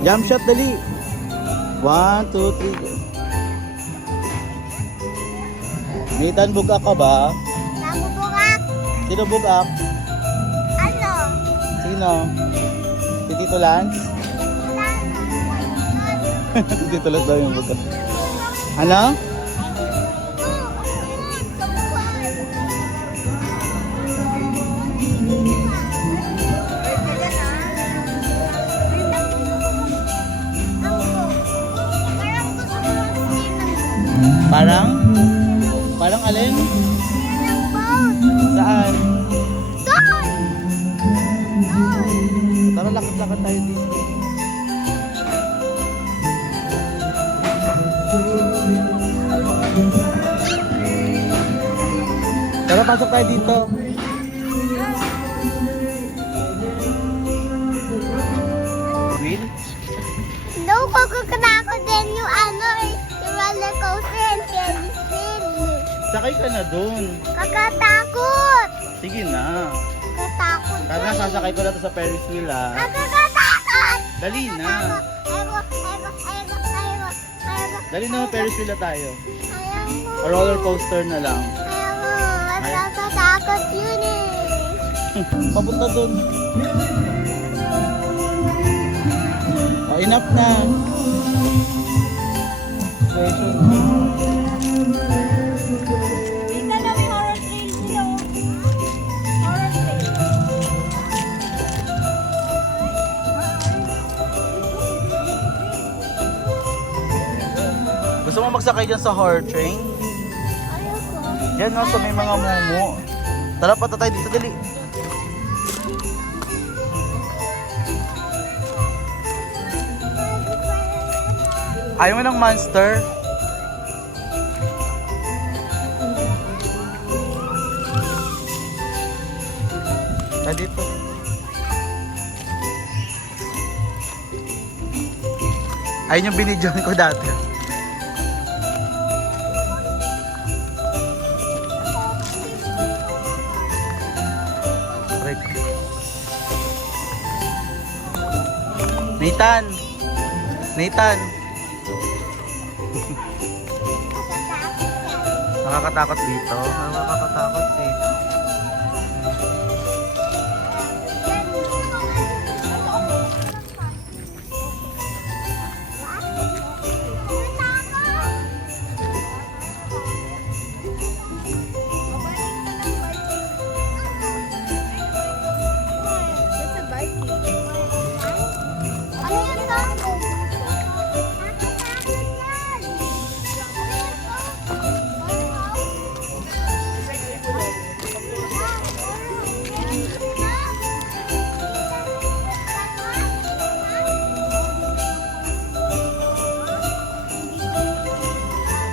Jump shot, dali. 1, 2, 3. Nathan, bugak ka ba? Nabubugak. Sino bugak? Ano? Sino? Si Tito Lance? Si Tito Lance daw yung bugak. Ano? Parang? Parang alin? Saan? Tara, lakad-lakad tayo dito. Tara, pasok tayo dito. Will? No, kakatakot din yung ano eh. Yung roller coaster and Ferris wheel. Sakay ka na dun. Kakatakot. Sige na. Kakatakot. Tara, sasakay ko na to sa Ferris wheel ah. Kakatakot. Dali na. Dali na, Ferris wheel na tayo. O roller coaster na lang. Nakakatakot yun eh. Papunta dun. Oh, enough na. Session. Tingnan na may horror trail sila. Horror trail. Gusto mo magsakay dyan sa horror train? Ayoko. Yan no, sa may mga mumu. Tara, pata tayo dito, dali. Ayaw mo ng monster? Tara dito. Ayun yung binidyohan ko dati. Nathan! Nathan! Nakakatakot dito. Nakakatakot eh.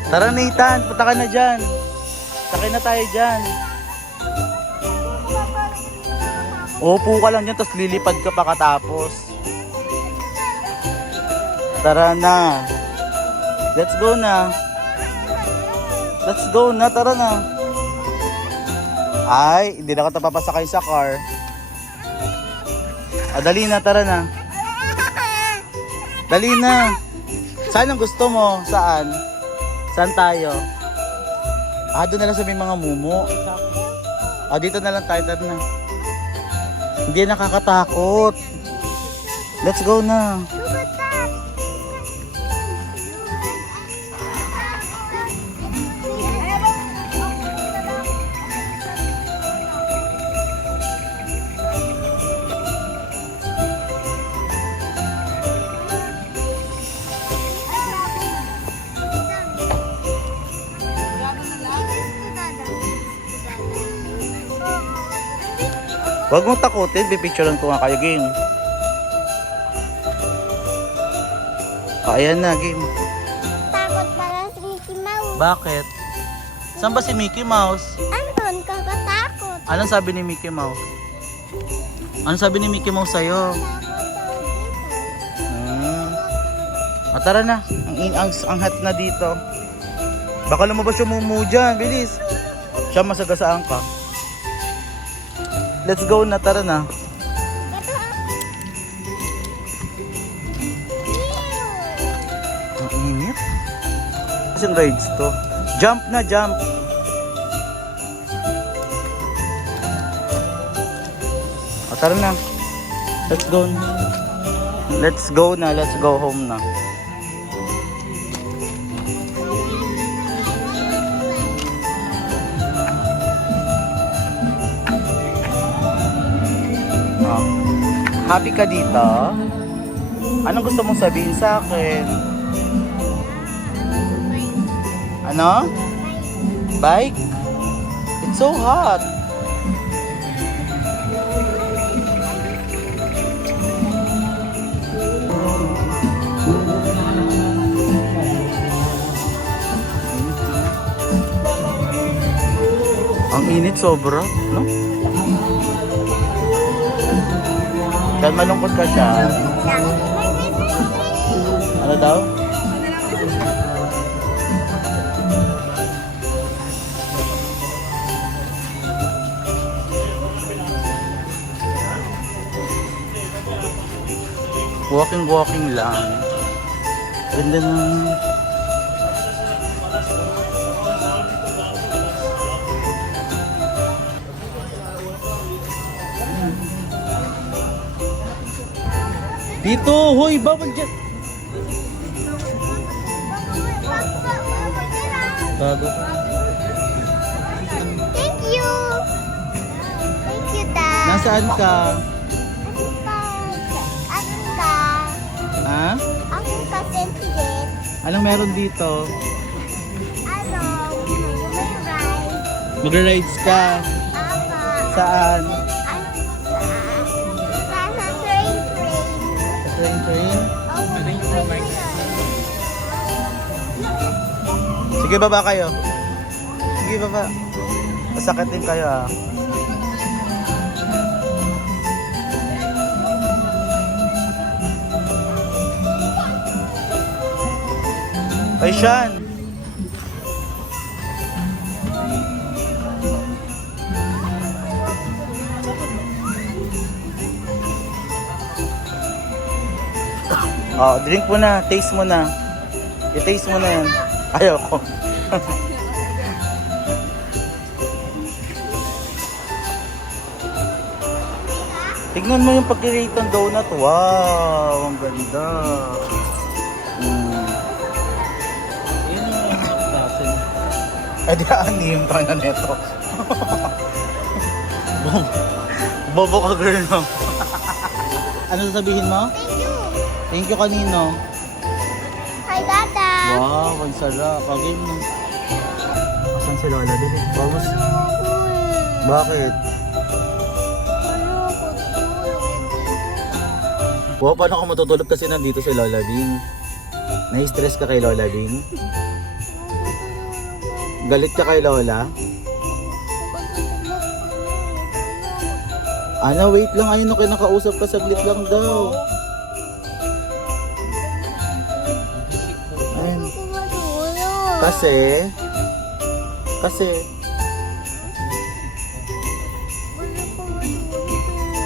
Tara Nathan, punta ka na dyan. Sakay na tayo dyan. Upo ka lang dyan, tapos lilipad ka pa katapos. Tara na. Let's go na. Let's go na, tara na. Ay, hindi na ka papasakay sa car. Ah, dali na, tara na. Dali na. Saan ang gusto mo? Saan? Saan tayo? Ah, doon na lang sa may mga mumu. Ah, dito na lang tayo, tara na. Hindi nakakatakot. Let's go na. Huwag mong takutin, pipicturean ko nga kayo, game. Ayan na, game. Takot pala si Mickey Mouse. Bakit? Saan ba si Mickey Mouse? Andun, kakatakot. Anong sabi ni Mickey Mouse? Anong sabi ni Mickey Mouse sa'yo? Ah, tara na. Ang hot na dito. Baka lumabas yung mumu dyan. Bilis. Siya masagasaan ka. Let's go na. Tara na. Kasing rides to. Jump na, jump. O, tara na. Let's go. Let's go na. Let's go home na. Oh. Happy ka dito? Anong gusto mong sabihin sa akin? Ano? Bike? It's so hot. Ang init sobra, no? Dahil malungkot ka siya. Ano daw? Walking lang. Ganda ng... Dito, hoy, bawal dyan. Bago. Thank you. Thank you, Dad. Nasaan ka? Ako ka. Ha? Ako ka, sensitive. Anong meron dito? Ano, may ride. Magra-rides ka. Apa. Saan? Ano sa train. Sa train? Oh, train. Sige, baba kayo. Sige, baba. Masakit din kayo, ah. Ay, Sean. Oh, drink mo na. Taste mo na. I-taste mo na yan. Ayoko. Tignan mo yung pag-rate ng donut. Wow, ang ganda. Yan yung natin. Eh di anim pa na neto. Bobo ka girl no. Ano sasabihin mo? Thank you. Thank you kanino. Hi, Dada. Wow, ang sarap. Pagay mo. Asan si Lola din? Vamos. Bakit? Wow, paano ka matutulog kasi nandito si Lola Bing? Nai-stress ka kay Lola Bing? Galit ka kay Lola? Ana, wait lang. Ayun na kinakausap ka. Saglit lang daw. Ayun.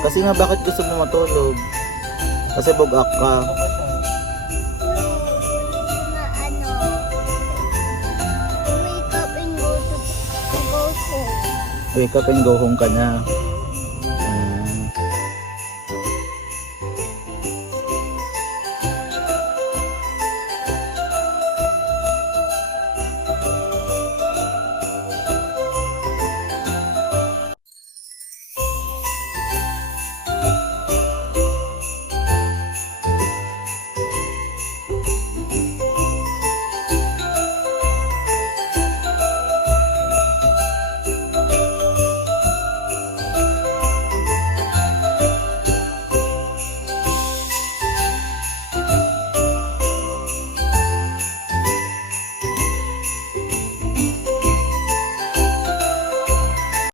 Kasi nga bakit gusto mo matulog? Kasi bugak ka. Wake up and go home. Wake up and go home ka na.